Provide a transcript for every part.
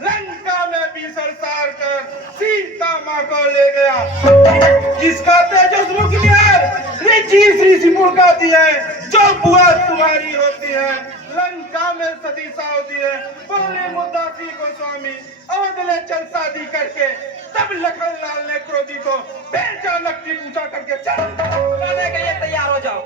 लंका में भी संसार कर सीता माँ को ले गया। जिसका तेजस रुक गया ऋषि सिपुर का दिया है, जो बुआ तुम्हारी होती है लंका में सती होती है। बोले मुद्दासी गोस्वामी अवध ले चल शादी करके। तब लखन लाल ने क्रोधी को भेजा नकली पूछा करके चल जाने के लिए तैयार हो जाओ।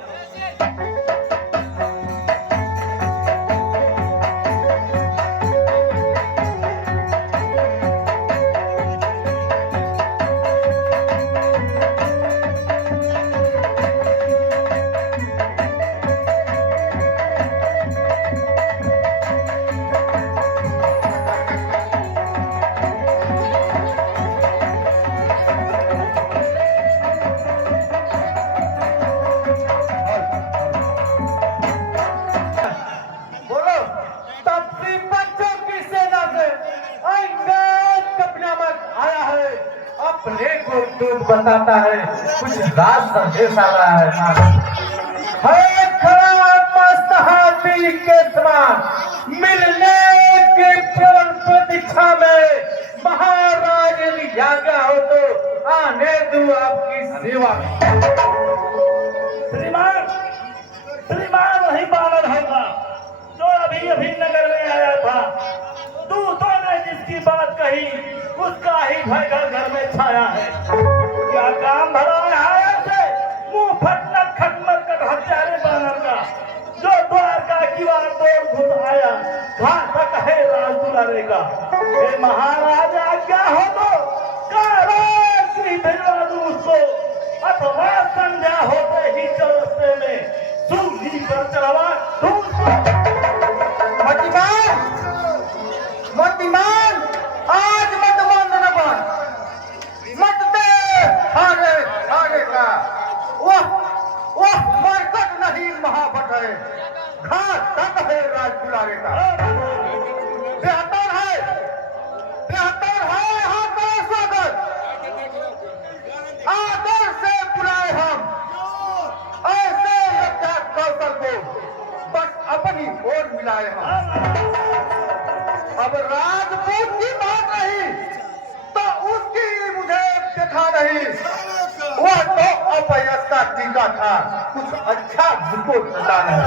बताता है कुछ राज संदेश आ रहा है। खड़ा मस्त हाथी के समान मिलने की प्रबल प्रतीक्षा में महाराज यदि आज्ञा हो तो आने दूं आपकी सेवा। श्रीमान श्रीमान वही बानर होगा जो अभी अभी नगर में आया था। दूतों ने जिसकी बात कही उसका ही भय घर में छाया है। क्या काम भरा है से मुंह फटना खटमर कर हत्यारे बानर का, जो द्वारका की बार तोड़ घुस आया घातक है राज दुलारे का। हे महाराजा क्या हो तो कारागृह भिजवा दूं उसको, अथवा संध्या होते ही चौरस्ते में सूली पर चढ़वा दूं उसको। मतिमान आज मत मंद न बन, मत दे हारे का। वह मरकट नहीं महाभट है, घातक है राज दुलारे का। बेहतर है यहाँ का स्वागत, आदर से बुलाए हम ऐसे लगता कौशल को बस अपनी ओर मिलाए हम। अब राजपूत की बात रही तो उसकी मुझे देखा नहीं, वह तो अपयस का टीका था, कुछ अच्छा मुझको पता नहीं।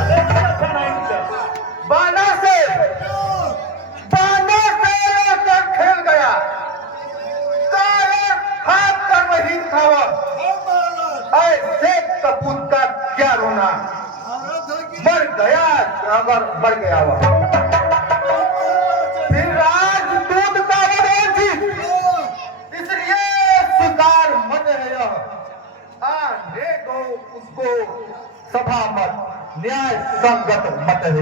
बाना से लेकर खेल गया, हाथ कर वही खावा। ऐसे कपूत का क्या रोना, मर गया अगर मर गया वह। उसको सभा मत न्याय संगत मत है।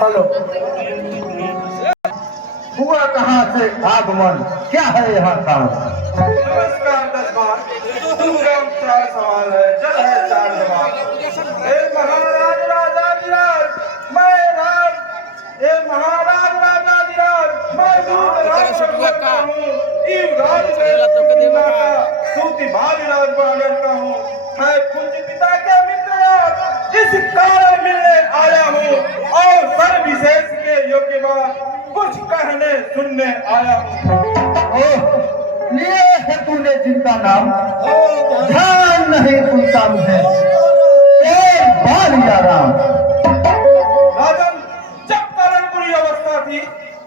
हेलो, हुआ कहाँ से आगमन, क्या है यहाँ काम? नमस्कार दरबार, सवाल है जल है चार जवाब। हे महाराज राजाधिराज मैं पिता के मित्र इस कारण मिलने आया हूँ और सर विशेष के योग्य बात कुछ कहने सुनने आया हूँ। लिए है तूने जिनका नाम ध्यान नहीं सुनता मुझे बाल राम। राजन, जब करणपुरी अवस्था थी,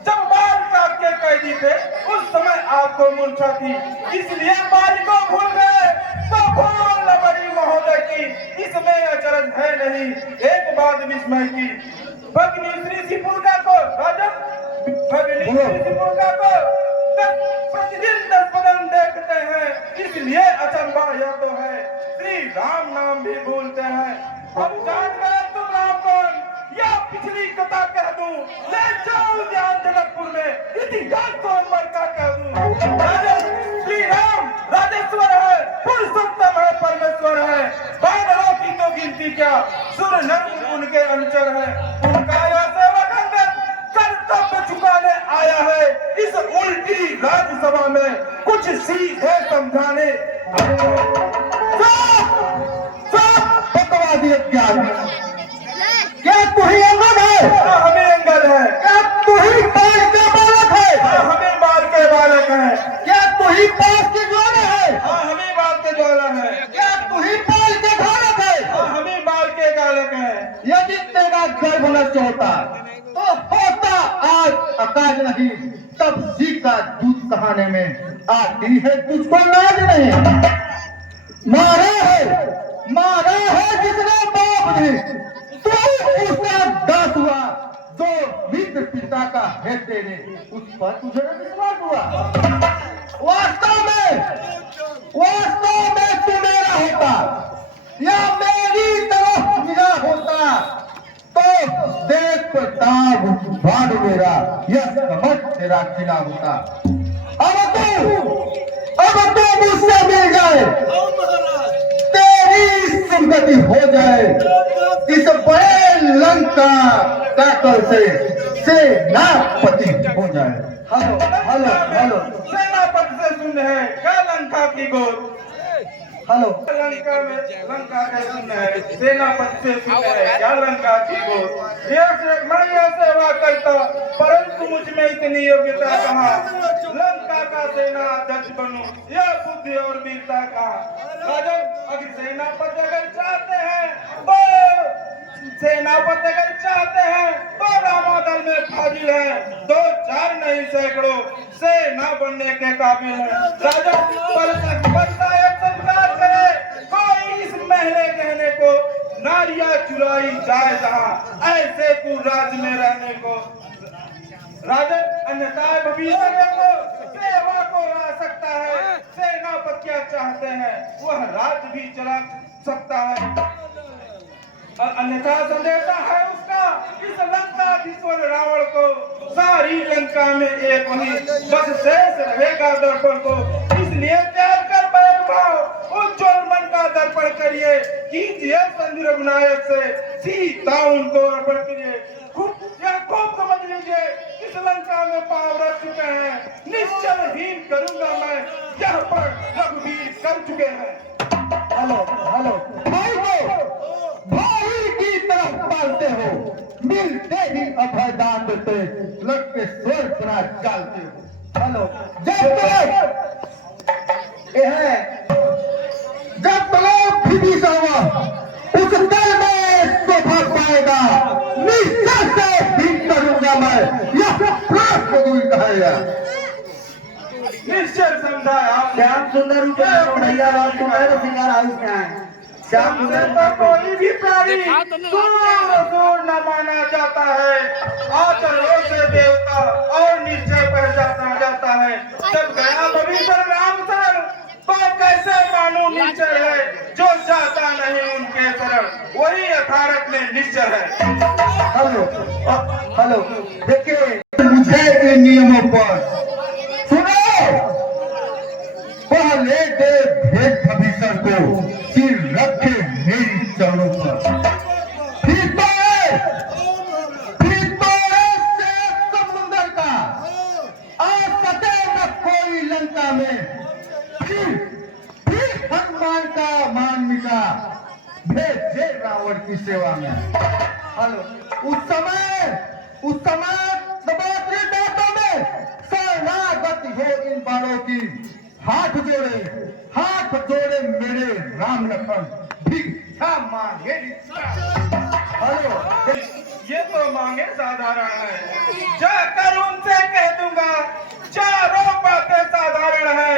जब बाल काट के कैदी थे, उस समय आपको मूर्छा थी, इसलिए बाल को भूल गए। तो भूल बड़ी महोदय की इसमें अचरज है नहीं। एक बात विस्मय की, भगनी श्री सिपुरका को राजन, भगनी श्री सिपुरका को प्रतिदिन 10 कदम देखते हैं, इसलिए अचंभा यह तो है श्री राम नाम भी भूलते हैं। हम जान गए तुम राम कौन, या पिछली कथा कह दूं, ले जाओ ध्यान जनकपुर में इतिहास कौन मर का कह दूं। श्री राम राजेश्वर है, पुरुषोत्तम है, परमेश्वर है, बादलों की तो गिनती क्या, सुर नर उनके अनुचर है, उनका यह सेवक अंगद कर्तव्य चुकाने आया है इस उल्टी राज्यसभा में कुछ सीधे समझाने। बकवादी ज्वाला है। क्या तू ही पाल के घालक है? हाँ, हम ही बाल के गालक हैं। यदि तेरा गर्भ नष्ट होता तो होता आज अकाज नहीं, तब सी का दूध कहाने में आती है तुझको लाज नहीं। मारा है जिसने बाप ने, तू उसका दास हुआ। जो मित्र पिता का है तेरे, उस पर तुझे विश्वास हुआ। वास्तव में तू मेरा होता या मेरी तरफ मिला होता तो देख प्रताप भाड़ मेरा यह समझ तेरा खिला होता। अब तू मुझसे मिल जाए, तेरी संगति हो जाए, इस बड़े लंका काकल से सेनापति हो जाए। हेलो सेनापति से सुन है क्या लंका की गोद। हेलो लंका में लंका का सुन है, सेनापति से सुन है क्या लंका की गोद। मैं यह सेवा करता, परंतु मुझ में इतनी योग्यता कहाँ। लंका का सेना अध्यक्ष बनूं, यह बुद्धि और वीरता कहाँ। राजन, अगर सेनापति अगर चाहते हैं तो रामादल में फाजिल है, 2-4 नहीं सैकड़ों सेना बनने के काबिल है। राजा संस्कार करे, कोई इस महले कहने को नारियां चुराई जाए जहाँ, ऐसे तू राज में रहने को। राजन, अन्यथा भविष्य को सेवा को ला सकता है। सेनापति क्या चाहते हैं वह राज भी चला सकता है, अन्यथा संदेशा है उसका इस लंकाधीश्वर रावण को। सारी लंका में एक वही बस शेष रहेगा दर्पण को। इसलिए त्याग कर बैर भाव उज्ज्वल मन का दर्पण करिए, कीजिए संधि रघुनायक से सीता उनको अर्पण करिए। खूब समझ लीजिए, इस लंका में पांव रख चुके हैं, निश्चय हीन करूंगा मैं, यह पर रघुवीर कर चुके हैं। हेलो भाई की तरफ पालते हो, मिलते ही अभय दान देते, लग के स्वर्ग राज डालते हो। हेलो जब तक विभीषण उस दल में शोभा पाएगा, निश्चय से भी करूंगा मैं, यह प्राप्त दूर कहेगा। निश्चय समझा आप। श्याम सुंदर भैया सिंगार हाउस में आए। श्याम सुंदर तो कोई भी प्राणी दूर न माना जाता है, आचरणों से देवता और निश्चय पह जाता है। जब गया भविष्य राम सर, तो कैसे मानो निश्चय है, जो जाता नहीं उनके शरण, वही यथार्थ में निश्चय है। हेलो देखिए, मुझे इन नियमों पर सुनो। पहले दे भेंट भविष्य को, फिर रखे मेरी चरणों पर। फिर तो समुद्र का और सटे न कोई लंका में, फिर हनुमान का मान मिटा, भेजे रावण की सेवा में। हेलो उस समय दबात्री बातों में शरणागत हो इन बालों की, हाथ जोड़े मेरे राम लखन, भिक्षा मांगे। हेलो ये तो मांगे साधारण है, जाकर उनसे कह दूंगा चारों बातें साधारण है।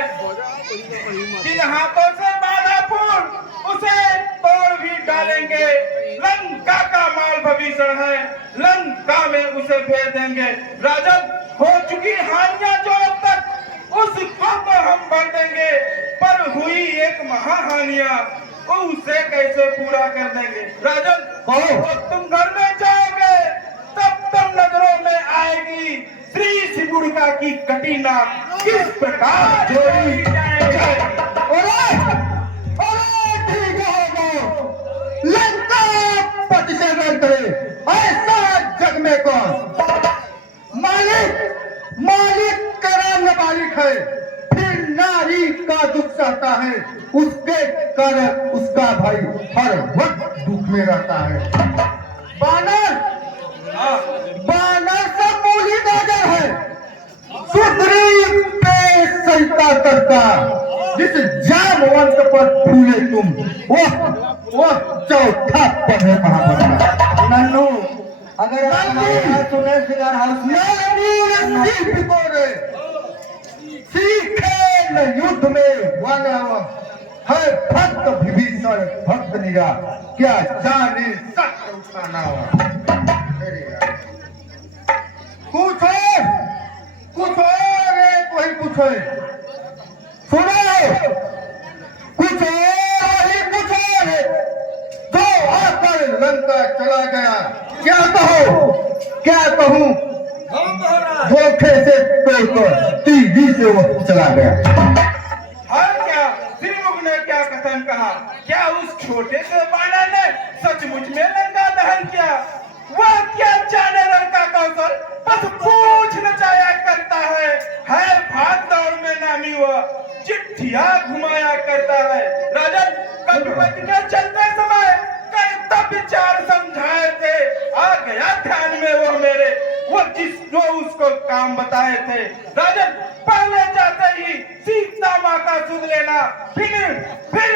जिन हाथों से बाधा पूर्ण उसे तोड़ भी डालेंगे। लंका का माल भविष्य है, लंका में उसे भेज देंगे। राजन, हो चुकी हानियां जो अब तक, उसको तो हम भर देंगे, पर हुई एक महाहानियां उसे कैसे पूरा कर देंगे। राजन, तो तुम घर में जाओगे तब तुम नजरों में आएगी श्री सिबुड़का की कटीना किस प्रकार जोड़ी जाएगी। लंकापति से लड़ करे ऐसा जग में कौन। मालिक करा मालिक है, फिर नारी का दुख सहता है, उसके कारण उसका भाई हर वक्त दुख में रहता है। बानर सब मूली गाजर है, सुग्रीव पे सहिता करता, जिस जामवंत पर फूले तुम, वो चौथा पद है महाभारत। नन्नू, अगर हमारे बात सुने सिगार हाउस में सीखे न युद्ध में वन है भक्त विभीषण भक्त निरा, क्या जाने सत्य उसका नाम। कुछ और एक वही कुछ है, सुनो कुछ और ही कुछ और है, जो आकर लंका चला गया। क्या कहो, क्या कहूं, धोखे से तोड़कर टीवी से वो चला गया। और क्या श्रीमुख ने क्या कथन कहा? क्या उस छोटे से बाणा ने सचमुच में लंका दहन किया? वह क्या जाने लड़का कौशल, बस पूछ नचाया करता है भाग दौड़ में नामी, वह चिट्ठियां घुमाया करता है। राजन कपिपति ने चलते समय तब विचार समझाए थे, आ गया ध्यान में वो मेरे, जो उसको काम बताए थे। राजन पहले जाते ही सीता माँ का सुध लेना, फिर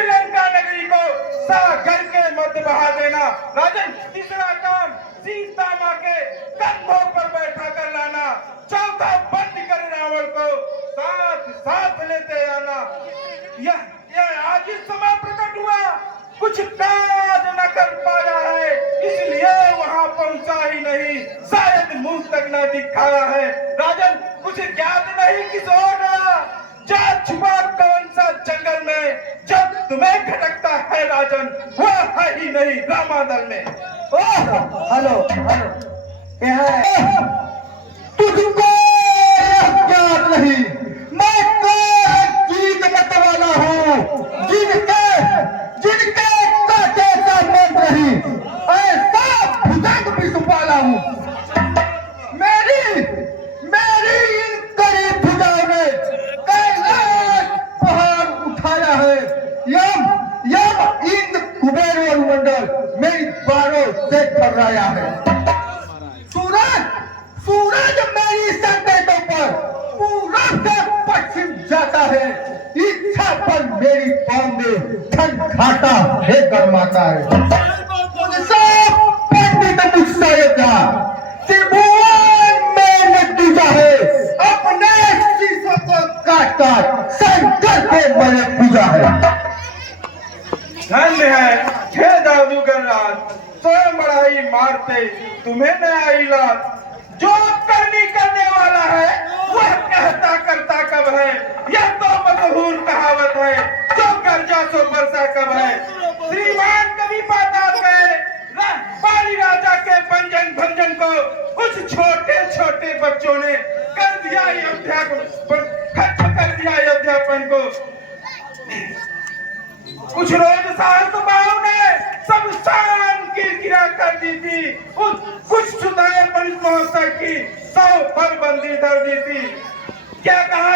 लंका नगरी को सागर के मध्य बहा देना। राजन तीसरा काम सीता माँ के कंधों पर बैठा कर लाना, चौथा बंद कर रावण को साथ लेते आना। यह आज इस समय प्रकट हुआ, कुछ काज न कर पाया है, इसलिए वहां पहुंचा ही नहीं, शायद मुंह तक न दिखाया है। राजन कुछ ज्ञात नहीं किस ओर गया, जा छुपा कौन सा जंगल में, जब तुम्हें खटकता है राजन वह है ही नहीं रामादल में। हेलो, यहाँ तुझको ज्ञात नहीं, मैं कौन चीज मतवाला हूँ, जिनके काटे का मन नहीं, ऐसा भुजंग विषपाला हूँ। मेरी इन करीब भुजाओं ने कैलाश पहाड़ उठाया है। यम इंद्र कुबेर मंडल मेरी बारों से ठर्राया है। सूरज मेरी संकेतों पर पूरब से पश्चिम जाता है, इच्छा पर मेरी बॉम्बे ठंड खाता है गर्माता है। पंडित मुझसे का त्रिभुवन में दूजा है, अपने शीशों को काट शंकर को मैंने पूजा है। धन्य है हे जादूगर राज, स्वयं बड़ाई मारते तुम्हें न आई लाज। जो करने वाला है वह कहता करता कब है, यह तो मशहूर कहावत है, जो कर्जा सो बरसा कब है। श्रीमान कवि पाताल गए पाली राजा के भंजन को कुछ छोटे बच्चों ने कर दिया खत्म कर दिया अध्यापन को। कुछ रोज साहस बाहु ने सब शान किरकिरा कर दी थी, कुछ सुधार पुलिस महोत्सव की 100 बंदी धर दी थी। क्या कहा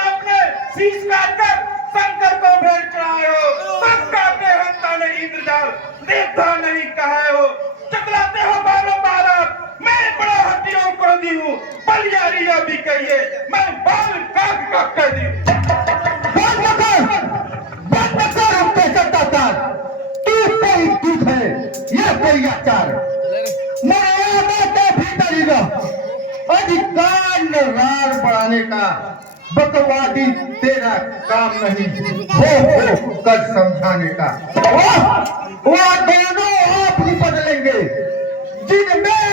आपने शीश काटकर शंकर को भेंट चढ़ाए हो, सब काटे हंता नहीं इंद्रजाल देवता नहीं कहा हो, चतराते हो बारों बारात, मैं बड़ा हड्डियों को दी हूँ, बलियारी अभी कहिए मैं बाल काट कर दी। तू कोई दुख है या कोई आचार, मर्यादा के भीतर ही रह, अधिकार में रार बढ़ाने का बकवादी तेरा काम नहीं, हो कर समझाने का। वह दोनों आप ही बदलेंगे जिनमें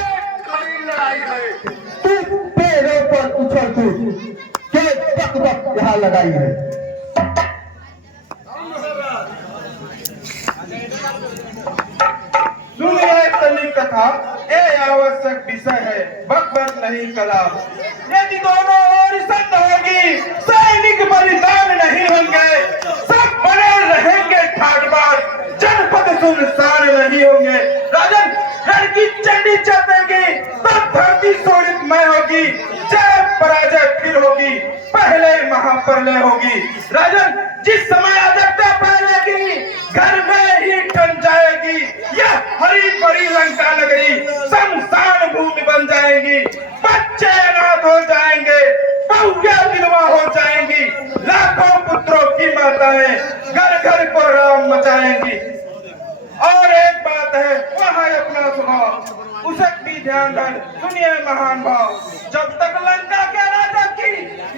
खड़ी लड़ाई है, तू पैरों पर उछल कूद के बक यहाँ लगाई है। सुनिए तनी कथा, ये आवश्यक विषय है, बक नहीं कला। यदि दोनों ओर संग होगी, सैनिक बलिदान नहीं होंगे, सब बने रहेंगे ठाटबाज, जनपद सुनसान नहीं होंगे। राजन लड़की चंडी चलेगी तो धरती शोणितमय होगी, जय पराजय फिर होगी, पहले महाप्रलय होगी। राजन जिस समय अजंता फैलेगी, घर में ही टन जाएगी, यह हरी भरी लंका नगरी शमशान भूमि बन जाएगी, बच्चे अनाथ हो जाएंगे, बहु बेटियां विधवा हो जाएंगी, लाखों पुत्रों की माताएं घर घर को राम मचाएंगी। और एक बात है, वह है अपना स्वभाव, उसे भी ध्यान रख। सुनिए महान भाव, जब तक लंका के राजा की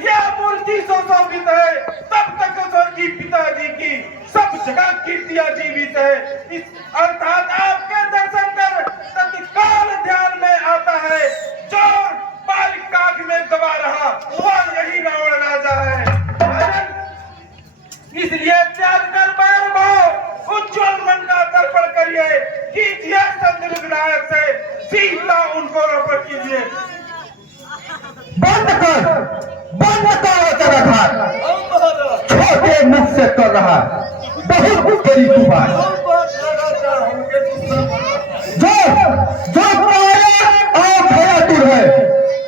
यह मूर्ति सुशोभित है, तब तक स्वर्गीय पिताजी की सब जगह कीर्तियां जीवित है। इस अर्थात आपके दर्शन कर तत्काल ध्यान में आता है, जो बालिकाग में दबा रहा वह यही रावण राजा है। इसलिए त्याग कर बैर भाव, उज्ज्वल मन का तर्पण करिए, कीजिए चंद्र विनायक से सीता उनको अर्पण कीजिए। बंद कर वचनाघात, छोटे मुख से कर रहा बहुत बड़ी बात। जो काया और भयातुर है,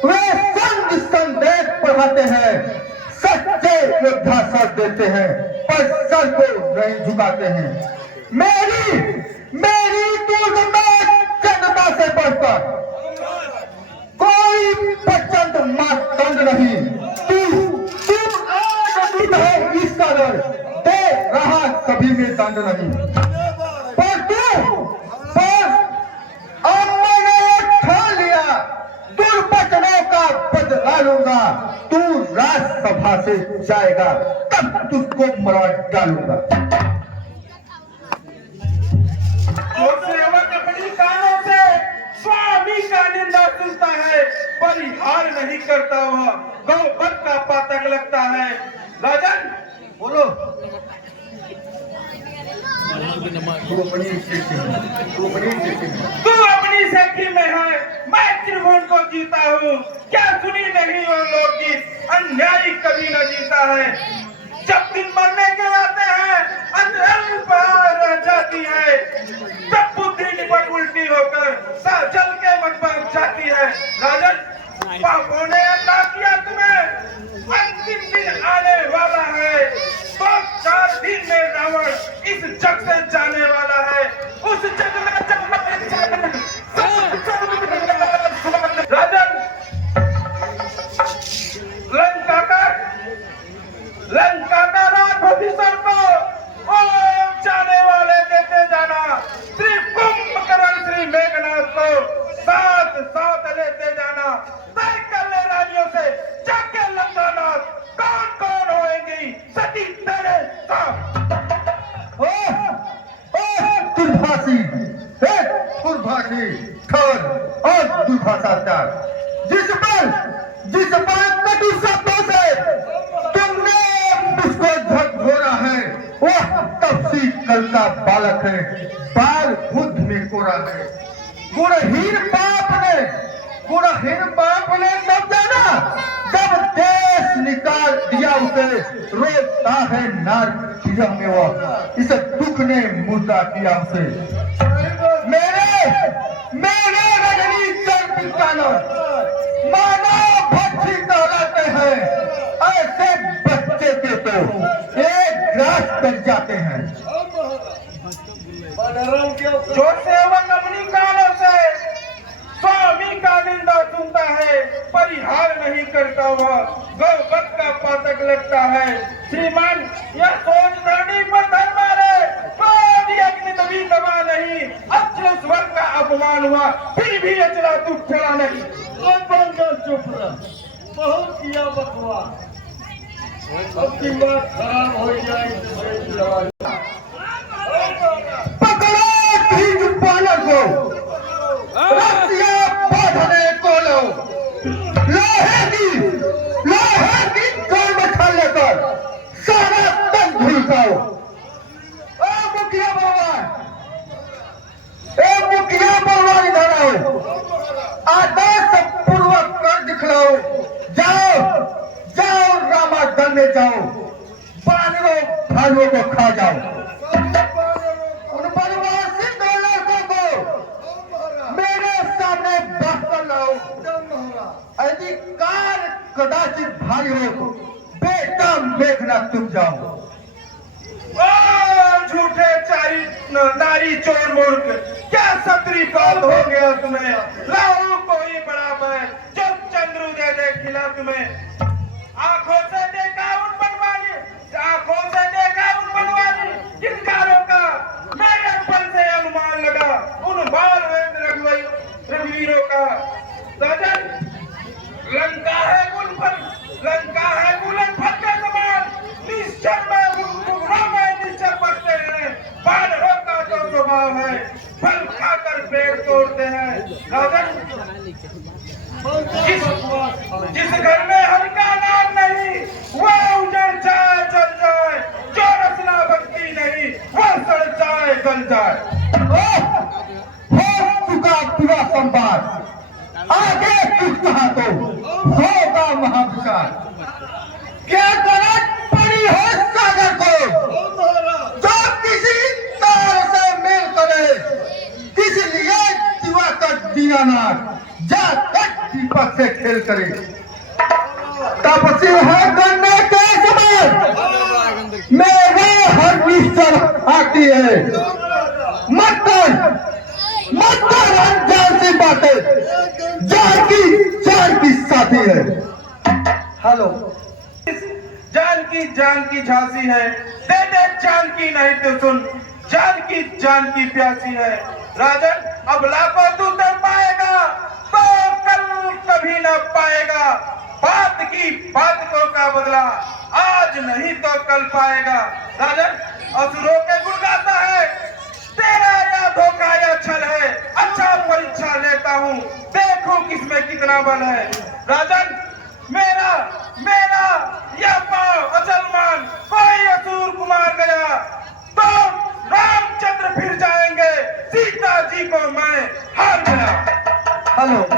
वे संग संदेश पढ़ाते हैं, सच्चे योद्धा सर देते हैं, पर सर को नहीं झुकाते हैं। मेरी दूध में जनता से बढ़कर कोई प्रचंड मातंड नहीं। तू आनंदित है इस कदर, दे रहा कभी में दंड नहीं। पर अब मैंने एक ठान लिया, दुर्वचनों का बदला लूंगा। तू राज्यसभा से जाएगा, तब तुझको मरा डालूंगा। और सेवक अपनी कानों से स्वामी का निंदा सुनता है, परिहार नहीं करता, वह गौवत का पातक लगता है। राजन बोलो। तू अपनी सेठी में है, मैं त्रिभुवन को जीता हूँ। क्या सुनी नहीं वो लोकगीत, अन्यायी कभी न जीता है। जब दिन मरने के आते हैं, अंधेरी बाहर रह जाती है, तब बुद्धि निपट उल्टी होकर जल के मत बन जाती है। राजन, पापों ने अल्लाह किया तुम्हें, अंतिम दिन आने वाला है, तो 4 दिन में रावण इस जग से जाने वाला है। उस जग में राजन, लंका का राजभूषण को ओम जाने वाले देते जाना, श्री कुंभकर्ण श्री मेघनाथ को साथ साथ लेते जाना। तय कर ले रानियों से जाके लंकानाथ कौन कौन होएंगी सती तेरे साथ। दुर्भाषी ठोर और दुर्भाषाचार, जिस पर कटु शब्दों से तुमने मुझको झकझोरा है, वह तपसी कल का बालक है, बाल बुद्ध में कोरा है। गुणहीन बाप ने तब जाना, जब देश निकाल दिया उसे, रोता है नार प्रिय में वह, इस दुख ने मुर्दा किया उसे। मेरे रजनी चर पिताना मानव भक्षी कहलाते हैं, ऐसे बच्चे के तो एक ग्रास कर जाते हैं। जो सेवक अपनी कानों से स्वामी का निंदा सुनता है, परिहार नहीं करता, वह गौवत का पातक लगता है। श्रीमान, यह सोच धरनी पर धर मारे, कोई अग्नि तभी दबा नहीं। अचल स्वर का अपमान हुआ, फिर भी अचला तू चला नहीं। चुप रह, बहुत किया बकवास, अब की बात खराब हो जाएगी। पकड़ो भीग पालक को, रस्सियां बांधने को लो, लोहे की कोई मछल लेकर सारा तन झुलकाओ। मुखिया बलवान इधर आओ, आदेश पूर्वक कर दिखलाओ। जाओ रामागढ़ में जाओ, बानरों भालुओं को खा जाओ। उन बनवासी दो लड़कों को मेरे सामने बांधकर लाओ। अधिकार कदाचित भारी हो, बेटा मेघनाथ तुम जाओ। झूठे चारी नारी चोर मूर्ख, क्या सत्री कौन हो गया तुम्हें? लाओ कोई बड़ा मैं, जो चंद्रोदय खिला तुम्हें। जिस घर में हरि का नाम नहीं वह उजड़ जाए जल जाए, जो रचना भक्ति नहीं वह सड़ जाए गल जाए। हो चुका पूरा संवाद, आगे कुछ कहा तो होगा महाविकार। क्या गरज पड़ी है सागर को जो किसी तार से मेल करे, किस लिए दिवाकर दीनानाथ जाकर दीपक से खेल करे। तपस्या है करने के समय मेरे हर निश्चर आती है। मत कर अनजान सी बातें, जान की साथी है। हेलो, जान की झांसी है, दे दे जान की नहीं तो सुन, जान की प्यासी है। राजन अब लाखों तू तर पाएगा तो कल कभी न पाएगा, बात की बात को का बदला आज नहीं तो कल पाएगा। राजन असुरों के गुण गाता है, तेरा या धोखा या छल है, अच्छा परीक्षा लेता हूँ देखूं किसमें कितना बल है। राजन मेरा यह पांव अचल मान, कोई असुर कुमार गया तो रामचंद्र फिर जाएंगे, सीता जी को मैं हार गया। हेलो।